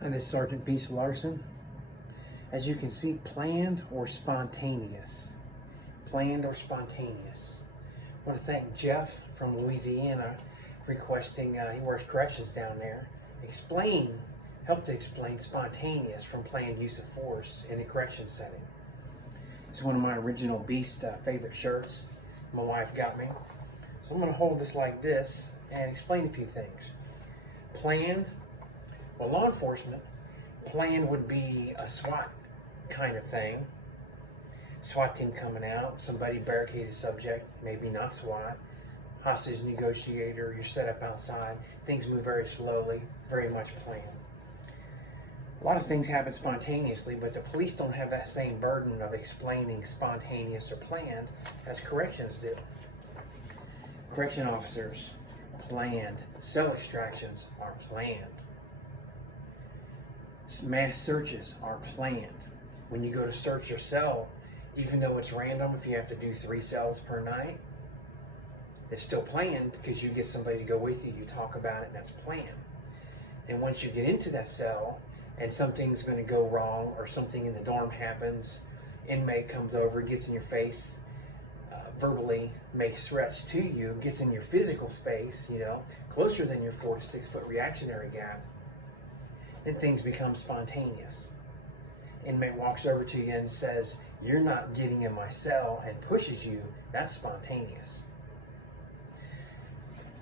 And this is Sergeant Beast Larson. As you can see, planned or spontaneous. Planned or spontaneous. I want to thank Jeff from Louisiana requesting, he works corrections down there, help to explain spontaneous from planned use of force in a correction setting. It's one of my original Beast favorite shirts my wife got me. So I'm going to hold this like this and explain a few things. Planned. Well, law enforcement, planned would be a SWAT kind of thing. SWAT team coming out, somebody barricaded subject, maybe not SWAT, hostage negotiator, you're set up outside, things move very slowly, very much planned. A lot of things happen spontaneously, but the police don't have that same burden of explaining spontaneous or planned as corrections do. Correction officers, planned. Cell extractions are planned. Mass searches are planned. When you go to search your cell, even though it's random, if you have to do 3 cells per night, it's still planned because you get somebody to go with you, you talk about it, and that's planned. And once you get into that cell and something's going to go wrong or something in the dorm happens, inmate comes over, gets in your face, verbally makes threats to you, gets in your physical space, closer than your 4 to 6 foot reactionary gap, then things become spontaneous. Inmate walks over to you and says, "You're not getting in my cell," and pushes you. That's spontaneous.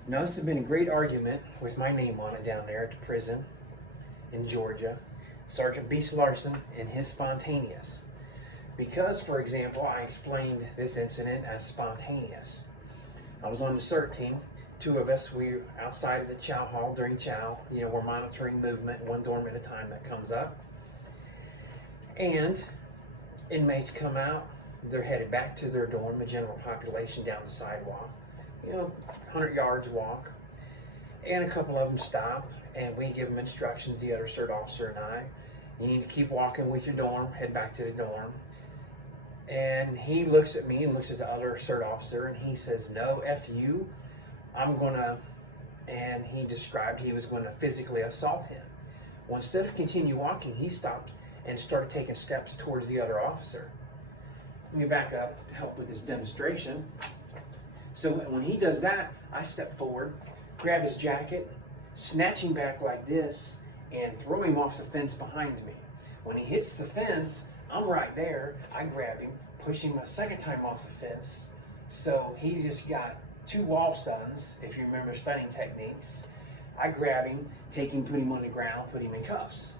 Now, this has been a great argument with my name on it down there at the prison in Georgia. Sergeant Beast Larson and his spontaneous. Because, for example, I explained this incident as spontaneous. I was on the CERT team. 2 of us, we were outside of the chow hall during chow. We're monitoring movement, 1 dorm at a time that comes up. And inmates come out. They're headed back to their dorm, the general population down the sidewalk. 100 yards walk. And a couple of them stop, and we give them instructions, the other CERT officer and I. You need to keep walking with your dorm, head back to the dorm. And he looks at me and looks at the other CERT officer, and he says, "No, F you. I'm gonna," and he described he was going to physically assault him. Well, instead of continue walking, he stopped and started taking steps towards the other officer. Let me back up to help with this demonstration. So when he does that, I step forward, grab his jacket, snatch him back like this, and throw him off the fence behind me. When he hits the fence, I'm right there. I grab him, push him a second time off the fence. So he just got 2 wall stuns, if you remember stunning techniques. I grab him, take him, put him on the ground, put him in cuffs.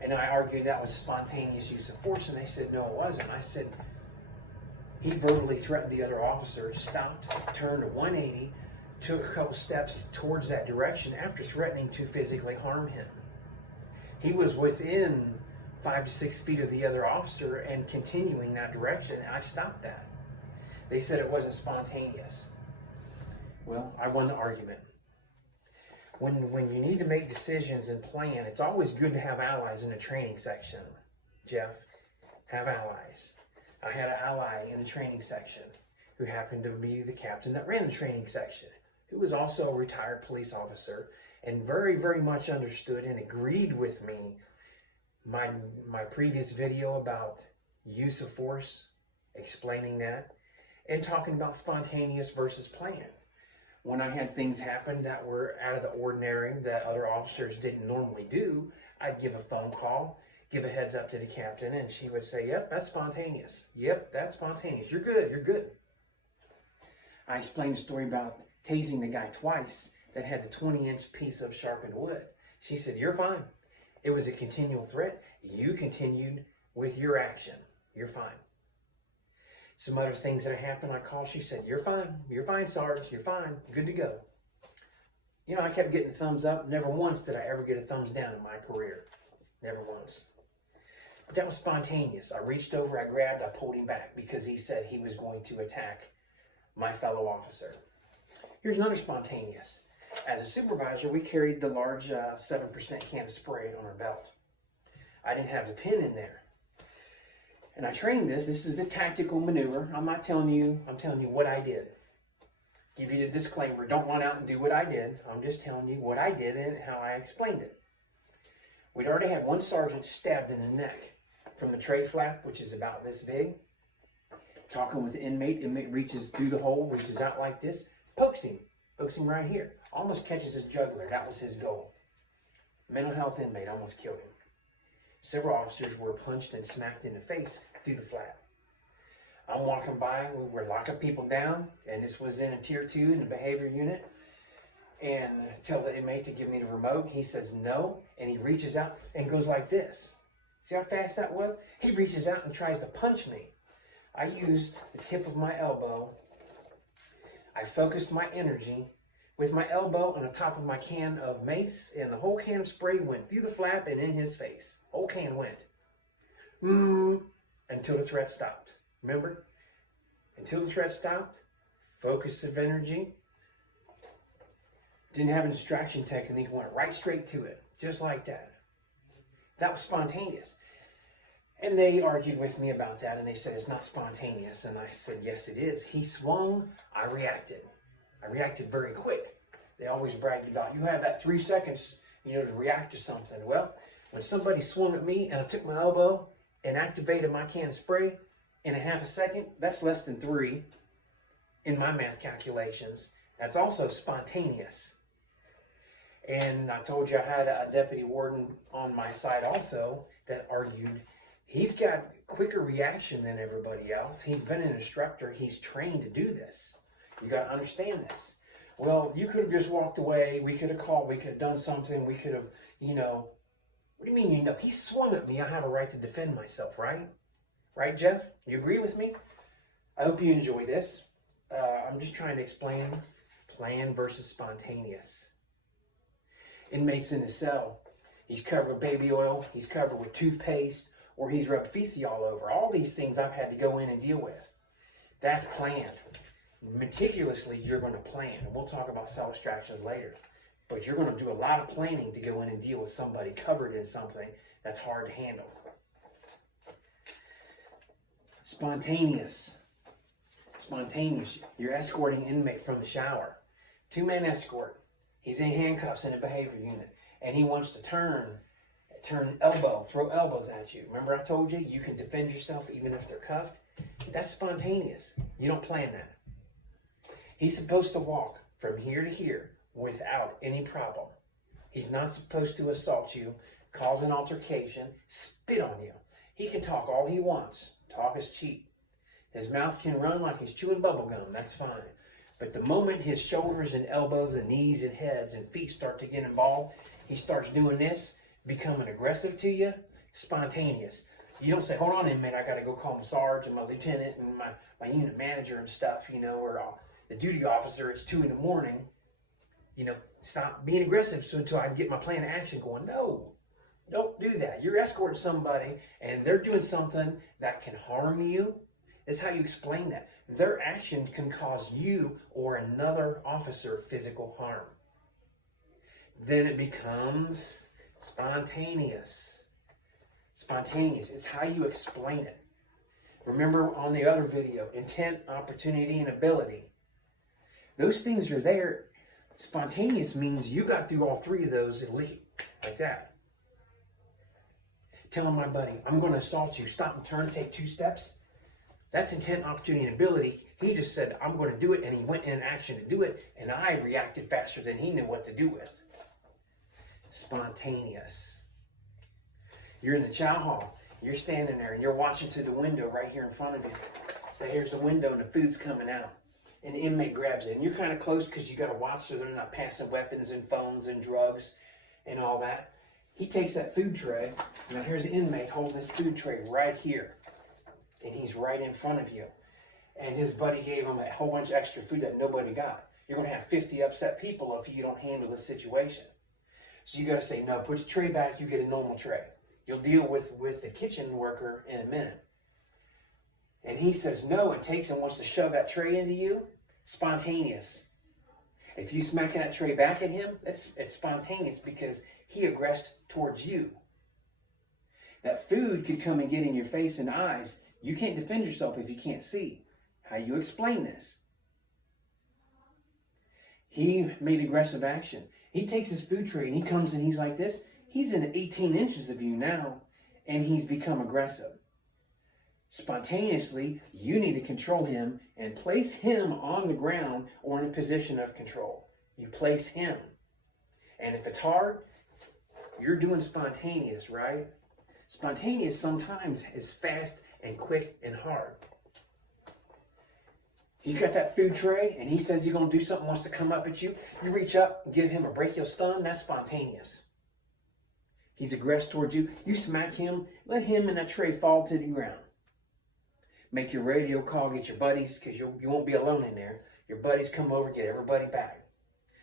And I argued that was spontaneous use of force, and they said, no, it wasn't. I said, he verbally threatened the other officer, stopped, turned a 180, took a couple steps towards that direction after threatening to physically harm him. He was within 5 to 6 feet of the other officer and continuing that direction, and I stopped that. They said it wasn't spontaneous. Well, I won the argument. When you need to make decisions and plan, it's always good to have allies in the training section. Jeff, have allies. I had an ally in the training section who happened to be the captain that ran the training section, who was also a retired police officer and very, very much understood and agreed with me. My previous video about use of force, explaining that, and talking about spontaneous versus planned. When I had things happen that were out of the ordinary that other officers didn't normally do, I'd give a phone call, give a heads up to the captain, and she would say, "Yep, that's spontaneous. Yep, that's spontaneous. You're good, you're good." I explained a story about tasing the guy twice that had the 20-inch piece of sharpened wood. She said, "You're fine. It was a continual threat. You continued with your action. You're fine." Some other things that happened, I called, she said, "You're fine, Sarge, you're fine, good to go." I kept getting a thumbs up. Never once did I ever get a thumbs down in my career. Never once. But that was spontaneous. I reached over, I grabbed, I pulled him back because he said he was going to attack my fellow officer. Here's another spontaneous. As a supervisor, we carried the large 7% can of spray on our belt. I didn't have the pin in there. And I trained this. This is a tactical maneuver. I'm not telling you, I'm telling you what I did. Give you the disclaimer, don't run out and do what I did. I'm just telling you what I did and how I explained it. We'd already had one sergeant stabbed in the neck from the tray flap, which is about this big. Talking with the inmate. Inmate reaches through the hole, reaches out like this, pokes him right here. Almost catches his jugular. That was his goal. Mental health inmate, almost killed him. Several officers were punched and smacked in the face through the flap. I'm walking by, we were locking people down, and this was in a tier 2 in the behavior unit, and tell the inmate to give me the remote. He says no, and he reaches out and goes like this. See how fast that was? He reaches out and tries to punch me. I used the tip of my elbow. I focused my energy with my elbow on the top of my can of mace, and the whole can of spray went through the flap and in his face. Whole can went. Until the threat stopped. Remember? Until the threat stopped, focus of energy. Didn't have a distraction technique, went right straight to it. Just like that. That was spontaneous. And they argued with me about that, and they said it's not spontaneous. And I said, yes, it is. He swung, I reacted. I reacted very quick. They always bragged about, you have that 3 seconds, to react to something. Well, when somebody swung at me and I took my elbow and activated my can of spray in a half a second, that's less than 3 in my math calculations. That's also spontaneous. And I told you I had a deputy warden on my side also that argued he's got quicker reaction than everybody else. He's been an instructor. He's trained to do this. You got to understand this. Well, you could have just walked away. We could have called. We could have done something. We could have, What do you mean, He swung at me. I have a right to defend myself, right? Right, Jeff? You agree with me? I hope you enjoy this. I'm just trying to explain planned versus spontaneous. Inmates in the cell. He's covered with baby oil. He's covered with toothpaste. Or he's rubbed feces all over. All these things I've had to go in and deal with. That's planned. Meticulously, you're going to plan. And we'll talk about cell extractions later. But you're going to do a lot of planning to go in and deal with somebody covered in something that's hard to handle. Spontaneous. Spontaneous. You're escorting an inmate from the shower. 2-man escort. He's in handcuffs in a behavior unit. And he wants to turn elbow, throw elbows at you. Remember I told you, you can defend yourself even if they're cuffed? That's spontaneous. You don't plan that. He's supposed to walk from here to here without any problem. He's not supposed to assault you, cause an altercation, spit on you. He can talk all he wants. Talk is cheap. His mouth can run like he's chewing bubble gum. That's fine. But the moment his shoulders and elbows and knees and heads and feet start to get involved, he starts doing this, becoming aggressive to you, spontaneous. You don't say, hold on, inmate, I got to go call my sarge and my lieutenant and my unit manager and stuff, or the duty officer, it's 2 a.m. Stop being aggressive until I can get my plan of action going. No, don't do that. You're escorting somebody and they're doing something that can harm you. That's how you explain that. Their action can cause you or another officer physical harm. Then it becomes spontaneous. Spontaneous. It's how you explain it. Remember on the other video, intent, opportunity, and ability. Those things are there. Spontaneous means you got through all 3 of those and like that. Telling my buddy, I'm going to assault you. Stop and turn, take 2 steps. That's intent, opportunity, and ability. He just said, I'm going to do it, and he went in action to do it, and I reacted faster than he knew what to do with. Spontaneous. You're in the chow hall. You're standing there, and you're watching through the window right here in front of you. So here's the window, and the food's coming out. And the inmate grabs it. And you're kind of close because you got to watch so they're not passing weapons and phones and drugs and all that. He takes that food tray. Now here's the inmate holding this food tray right here. And he's right in front of you. And his buddy gave him a whole bunch of extra food that nobody got. You're going to have 50 upset people if you don't handle the situation. So you got to say, no, put your tray back, you get a normal tray. You'll deal with the kitchen worker in a minute. And he says no and takes and wants to shove that tray into you. Spontaneous. If you smack that tray back at him, it's spontaneous because he aggressed towards you. That food could come and get in your face and eyes. You can't defend yourself if you can't see. How you explain this? He made aggressive action. He takes his food tray and he comes and he's like this. He's in 18 inches of you now, and he's become aggressive. Spontaneously, you need to control him and place him on the ground or in a position of control. You place him. And if it's hard, you're doing spontaneous, right? Spontaneous sometimes is fast and quick and hard. He's got that food tray and he says he's going to do something, wants to come up at you. You reach up and give him a brachial stun. That's spontaneous. He's aggressive towards you. You smack him. Let him and that tray fall to the ground. Make your radio call. Get your buddies, because you won't be alone in there. Your buddies come over. Get everybody back.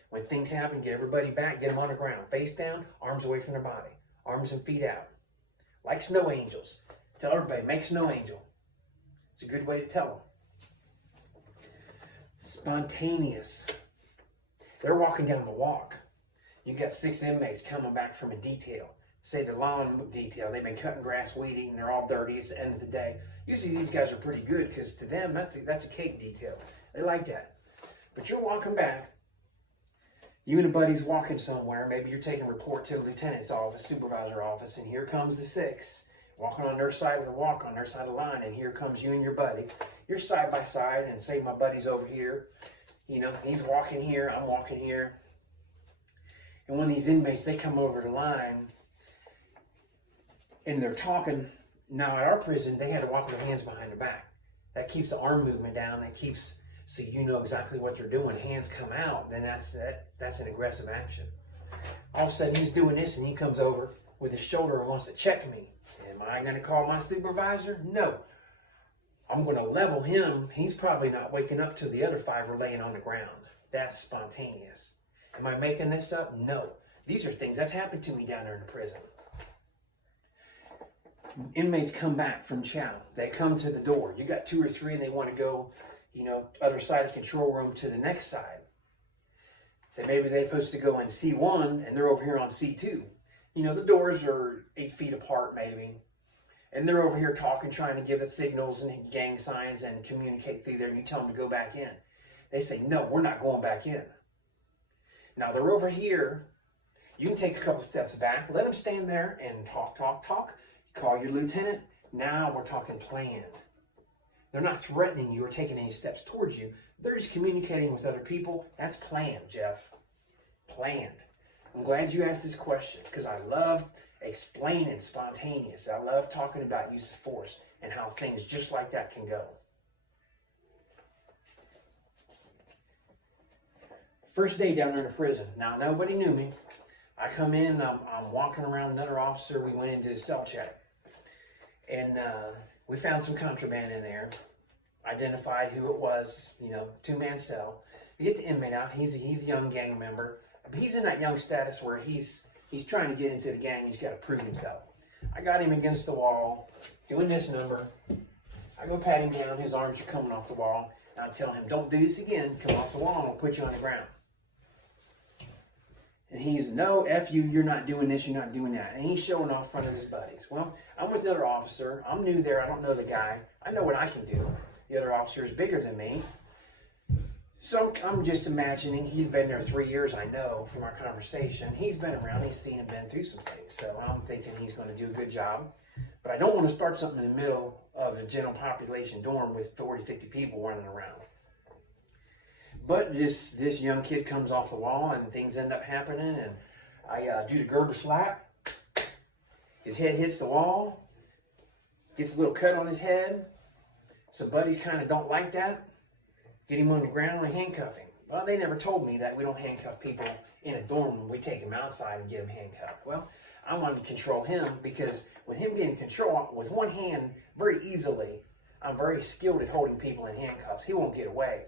When things happen, get everybody back. Get them on the ground. Face down. Arms away from their body. Arms and feet out. Like snow angels. Tell everybody, make snow angel. It's a good way to tell them. Spontaneous. They're walking down the walk. You got 6 inmates coming back from a detail. Say the lawn detail. They've been cutting grass, weed eating. They're all dirty. It's the end of the day. Usually these guys are pretty good because to them, that's a cake detail. They like that. But you're walking back. You and a buddy's walking somewhere. Maybe you're taking a report to the lieutenant's office, supervisor office, and here comes the 6. Walking on their side of the walk, on their side of the line, and here comes you and your buddy. You're side by side, and say my buddy's over here. You know, he's walking here, I'm walking here. And when these inmates, they come over the line, and they're talking. Now at our prison, they had to walk with their hands behind their back. That keeps the arm movement down. That keeps, so you know exactly what they're doing. Hands come out, then that's an aggressive action. All of a sudden, he's doing this, and he comes over with his shoulder and wants to check me. Am I going to call my supervisor? No. I'm going to level him. He's probably not waking up till the other 5 are laying on the ground. That's spontaneous. Am I making this up? No. These are things that happened to me down there in the prison. Inmates come back from chow. They come to the door. You got 2 or 3 and they want to go, other side of the control room to the next side. So maybe they're supposed to go in C1 and they're over here on C2. The doors are 8 feet apart maybe. And they're over here talking, trying to give us signals and gang signs and communicate through there. And you tell them to go back in. They say, no, we're not going back in. Now they're over here. You can take a couple steps back. Let them stand there and talk. Call your lieutenant. Now we're talking planned. They're not threatening you or taking any steps towards you. They're just communicating with other people. That's planned, Jeff. Planned. I'm glad you asked this question because I love explaining spontaneous. I love talking about use of force and how things just like that can go. First day down there in the prison. Now, nobody knew me. I come in, I'm walking around another officer. We went into the cell check. And we found some contraband in there. Identified who it was, 2-man cell. We get the inmate out. He's a young gang member. He's in that young status where he's trying to get into the gang. He's got to prove himself. I got him against the wall, doing this number. I go pat him down. His arms are coming off the wall. And I tell him, don't do this again. Come off the wall and I'll put you on the ground. And he's, no, F you, you're not doing this, you're not doing that. And he's showing off in front of his buddies. Well, I'm with another officer. I'm new there. I don't know the guy. I know what I can do. The other officer is bigger than me. So I'm just imagining, he's been there 3 years, I know, from our conversation. He's been around, he's seen and been through some things. So I'm thinking he's going to do a good job. But I don't want to start something in the middle of a general population dorm with 40, 50 people running around. But this young kid comes off the wall and things end up happening. And I do the Gerber slap. His head hits the wall. Gets a little cut on his head. Some buddies kind of don't like that. Get him on the ground and handcuff him. Well, they never told me that we don't handcuff people in a dorm. We take them outside and get them handcuffed. Well, I wanted to control him because with him being in control with one hand very easily, I'm very skilled at holding people in handcuffs. He won't get away.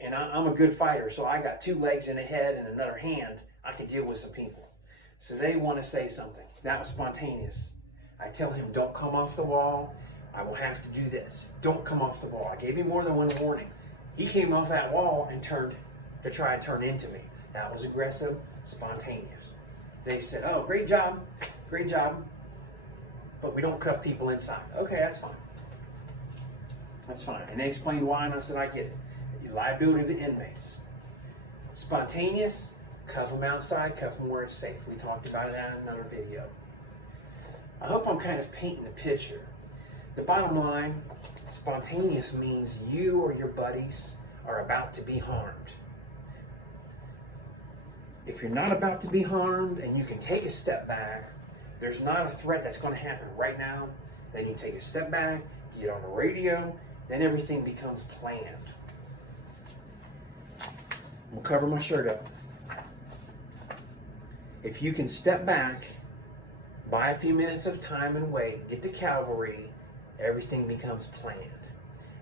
And I'm a good fighter, so I got 2 legs and a head and another hand. I can deal with some people. So they want to say something. That was spontaneous. I tell him, don't come off the wall. I will have to do this. Don't come off the wall. I gave him more than one warning. He came off that wall and turned to try and turn into me. That was aggressive, spontaneous. They said, oh, great job, but we don't cuff people inside. Okay, that's fine. That's fine. And they explained why, and I said, I get it. Liability of the inmates. Spontaneous, Cuff them outside, cuff them where it's safe. We talked about that in another video. I hope I'm kind of painting a picture. The bottom line, spontaneous means you or your buddies are about to be harmed. If you're not about to be harmed and you can take a step back, there's not a threat that's going to happen right now, then you take a step back, get on the radio, then everything becomes planned. I'm going to cover my shirt up. If you can step back, buy a few minutes of time and wait, get to cavalry, everything becomes planned.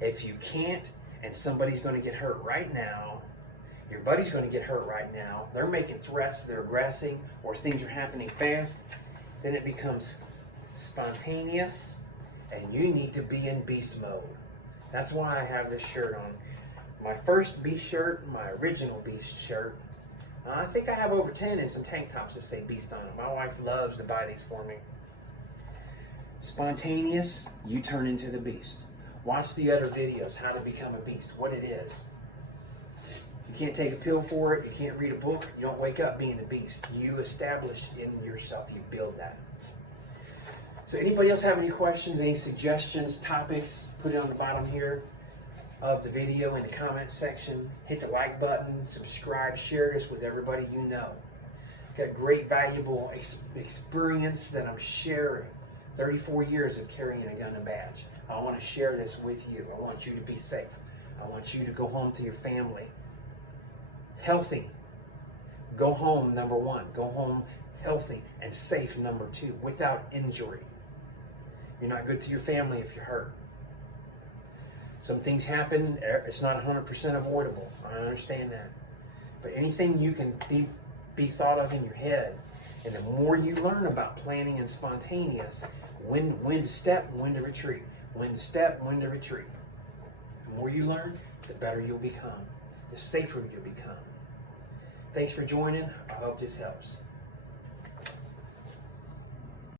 If you can't, and somebody's going to get hurt right now, your buddy's going to get hurt right now, they're making threats, they're aggressing, or things are happening fast, then it becomes spontaneous, and you need to be in beast mode. That's why I have this shirt on. My first beast shirt, my original beast shirt. I think I have over 10 and some tank tops that say beast on them. My wife loves to buy these for me. Spontaneous, you turn into the beast. Watch the other videos, how to become a beast, what it is. You can't take a pill for it, you can't read a book, you don't wake up being a beast. You establish in yourself, you build that. So anybody else have any questions, any suggestions, topics, put it on the bottom here of the video in the comments section. Hit the like button, subscribe, share this with everybody you know. Got great valuable experience that I'm sharing. 34 years of carrying a gun and badge. I want to share this with you. I want you to be safe. I want you to go home to your family healthy. Go home, number one. Go home healthy and safe, number two, without injury. You're not good to your family if you're hurt. Some things happen, it's not 100% avoidable. I understand that. But anything you can be thought of in your head, and the more you learn about planning and spontaneous, when to step, when to retreat. When to step, when to retreat. The more you learn, the better you'll become. The safer you'll become. Thanks for joining. I hope this helps.